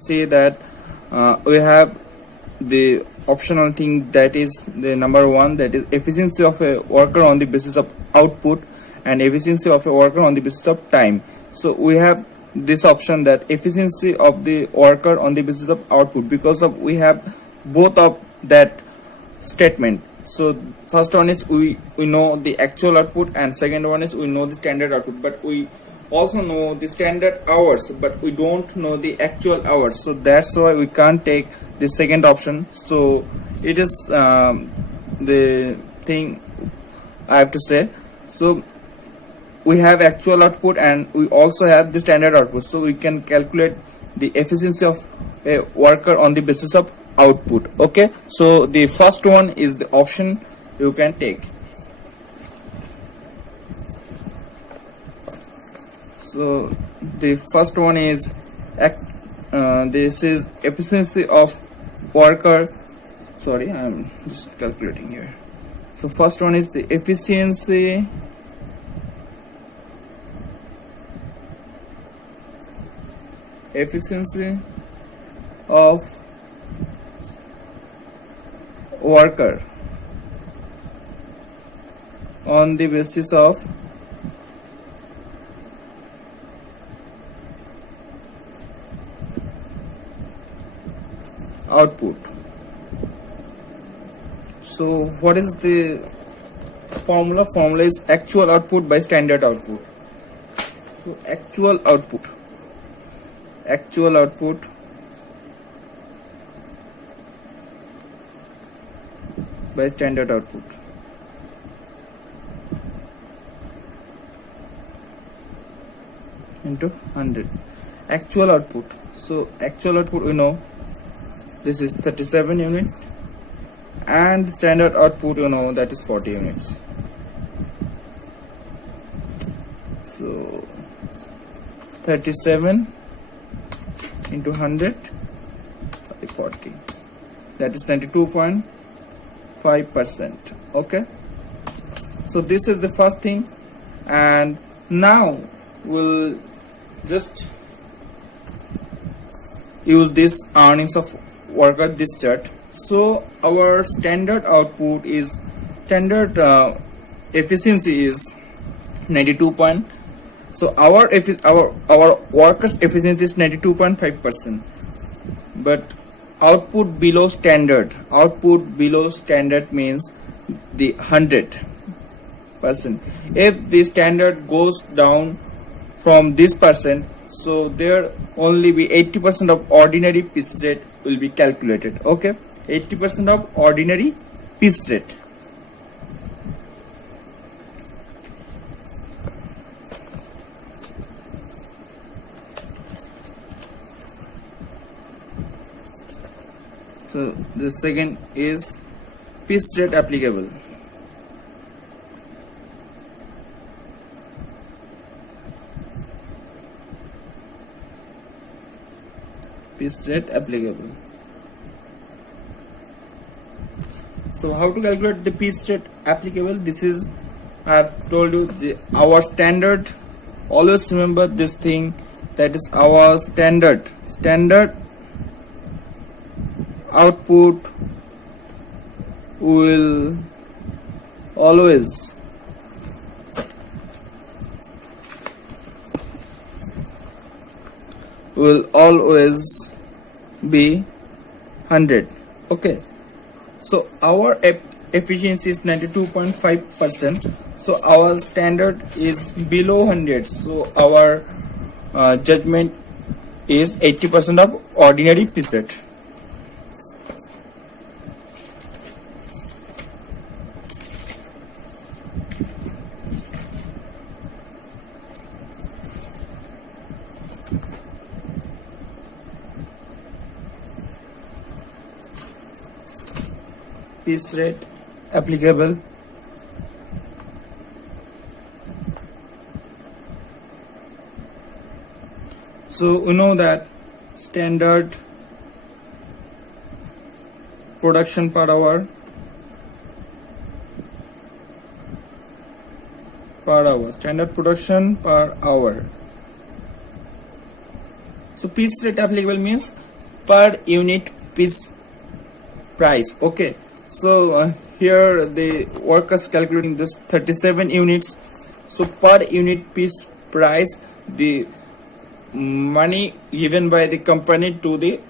say that we have the optional thing, that is the number one, that is efficiency of a worker on the basis of output and efficiency of a worker on the basis of time. So we have this option, that efficiency of the worker on the basis of output, because of we have both of that statement. So first one is we know the actual output, and second one is we know the standard output, but we also know the standard hours, but we don't know the actual hours. So that's why we can't take the second option. So it is the thing I have to say. So we have actual output and we also have the standard output, so we can calculate the efficiency of a worker on the basis of output. Okay, so the first one is the option you can take. So the first one is this is efficiency of worker. Sorry, I'm just calculating here. So first one is the efficiency of worker on the basis of output. So what is the formula? Formula is actual output by standard output. So actual output by standard output into 100. Actual output. So actual output, we know this is 37 unit, and standard output, you know, that is 40 units. So 37 into 100 by 40, that is 92.5%. okay, so this is the first thing, and now we'll just use this earnings of worker, this chart. So our standard output is efficiency is 92 point. So our workers efficiency is 92.5%, but output below standard means the 100%. If the standard goes down from this percent, so there only be 80% of ordinary piece rate will be calculated. Okay, 80% of ordinary piece rate. So the second is piece rate applicable. Piece rate applicable. So how to calculate the piece rate applicable? This is, I have told you, our standard. Always remember this thing, that is our standard output will always be 100. Okay, so our efficiency is 92.5%, so our standard is below 100, so our judgment is 80% of ordinary piece rate. Piece rate applicable. So we know that standard production per hour standard production per hour. So piece rate applicable means per unit piece price. Okay, so here the workers calculating this 37 units. So per unit piece price, the money given by the company to the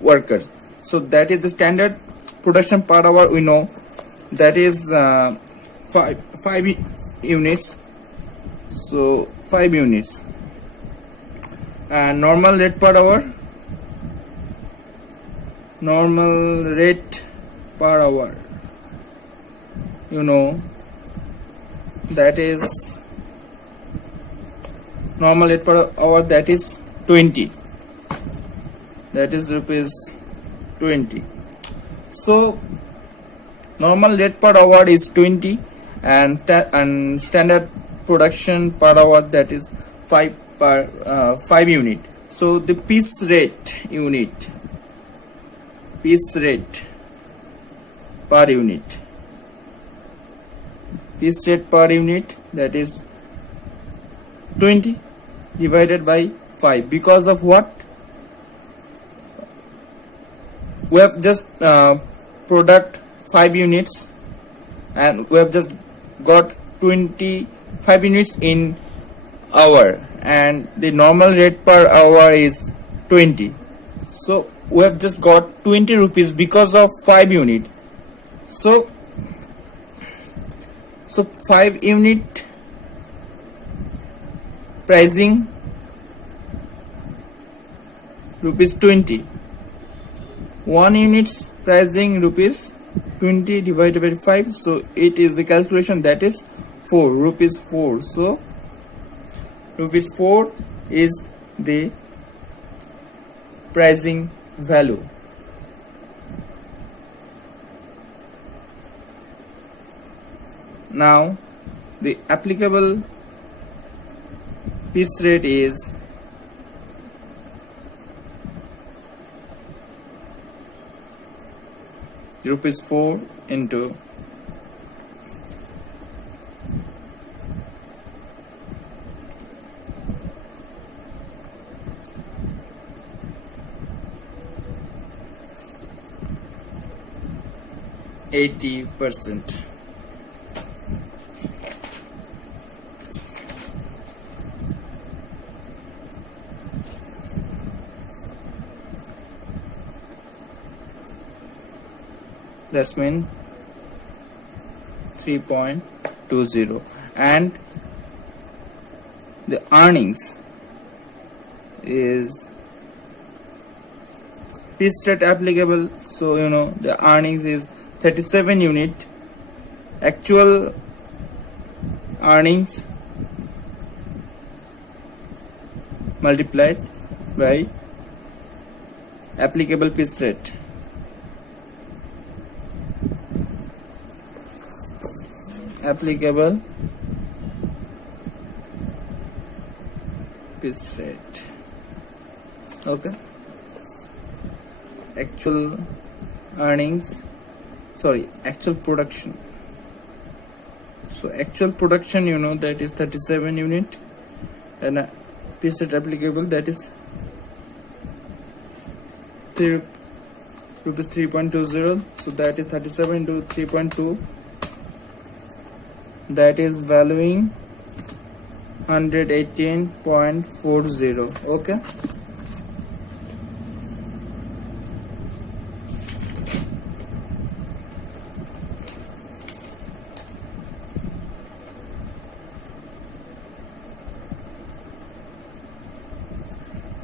workers. So that is the standard production per hour. We know that is 5 units. So 5 units. And normal rate per hour. Normal rate per hour, you know, that is normal rate per hour, that is 20, that is rupees 20. So normal rate per hour is 20, and standard production per hour, that is 5 per 5 unit. So the piece rate per unit, piece rate per unit, that is 20 divided by 5. Because of what? We have just product 5 units and we have just got 25 units in hour, and the normal rate per hour is 20. So we have just got 20 rupees because of 5 unit. So 5 unit pricing rupees 20, 1 units pricing rupees 20 divided by 5. So it is the calculation, that is 4 rupees 4. So rupees 4 is the pricing value. Now the applicable piece rate is rupees 4 into 80%. That's mean 3.20, and the earnings is piece rate applicable. So you know the earnings is 37 unit, actual earnings multiplied by applicable piece rate. Applicable piece rate. Okay, actual earnings, sorry, actual production. So actual production, you know, that is 37 unit, and piece rate applicable, that is 3 rupees 3.20. So that is 37 into 3.2, that is valuing 118.40. okay,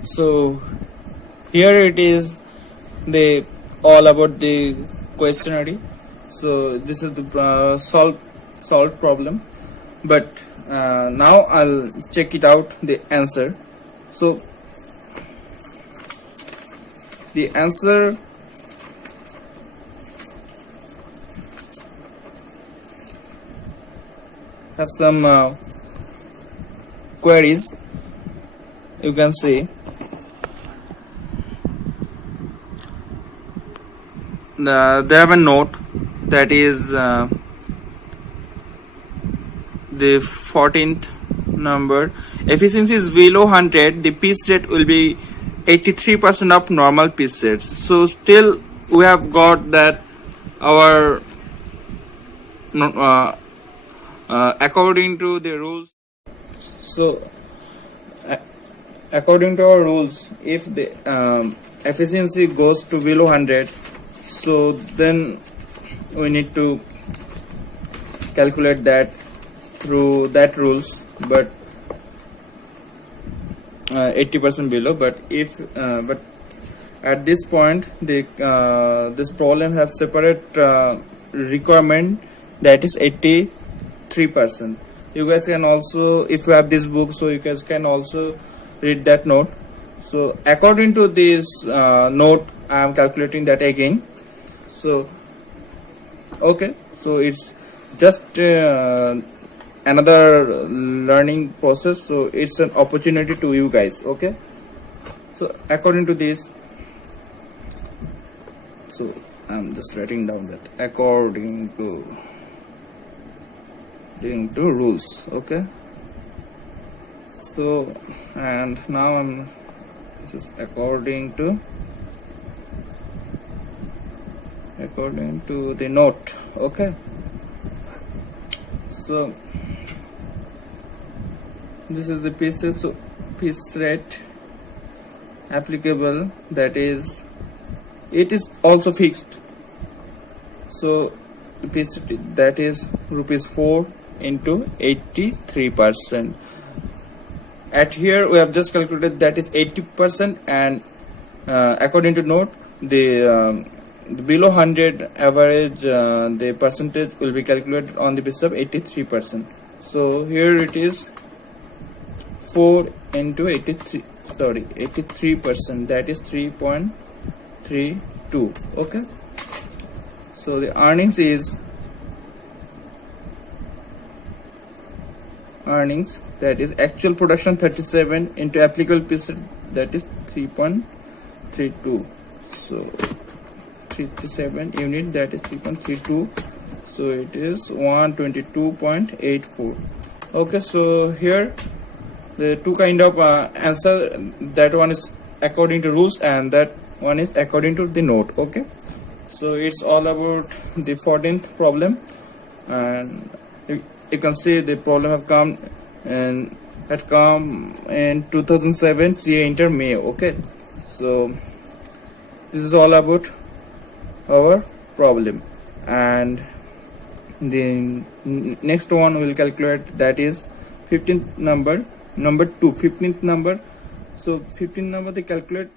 so here it is the all about the questionnaire. So this is the solved problem, but now I'll check it out the answer. So the answer have some queries. You can see they have a note, that is the 14th number. Efficiency is below 100, the piece rate will be 83% of normal piece sets. So still we have got that our according to the rules. So according to our rules, if the efficiency goes to below 100, so then we need to calculate that through that rules, but 80% below. But if but at this point the this problem have separate requirement, that is 83%. You guys can also, if you have this book, so you guys can also read that note. So according to this note, I am calculating that again. So okay, so it's just another learning process, so it's an opportunity to you guys. Okay, so according to this, so I'm just writing down that according to rules. Okay, so and now this is according to the note. Okay, so this is the pieces, so piece rate applicable, that is, it is also fixed. So the piece rate, that is rupees 4 into 83%. At here we have just calculated that is 80%, and according to note, the below 100 average the percentage will be calculated on the basis of 83%. So here it is 4 into 83%, that is 3.32. okay, so the earnings that is actual production 37 into applicable piece, that is 3.32. so 37 unit, that is 3.32, so it is 122.84. okay, so here the two kind of answer, that one is according to rules and that one is according to the note. okay, so it's all about the 14th problem, and you can see the problem have come in 2007 CA Inter May. okay, so this is all about our problem, and the next one will calculate, that is 15th number 2, 15th number. So 15th number they calculate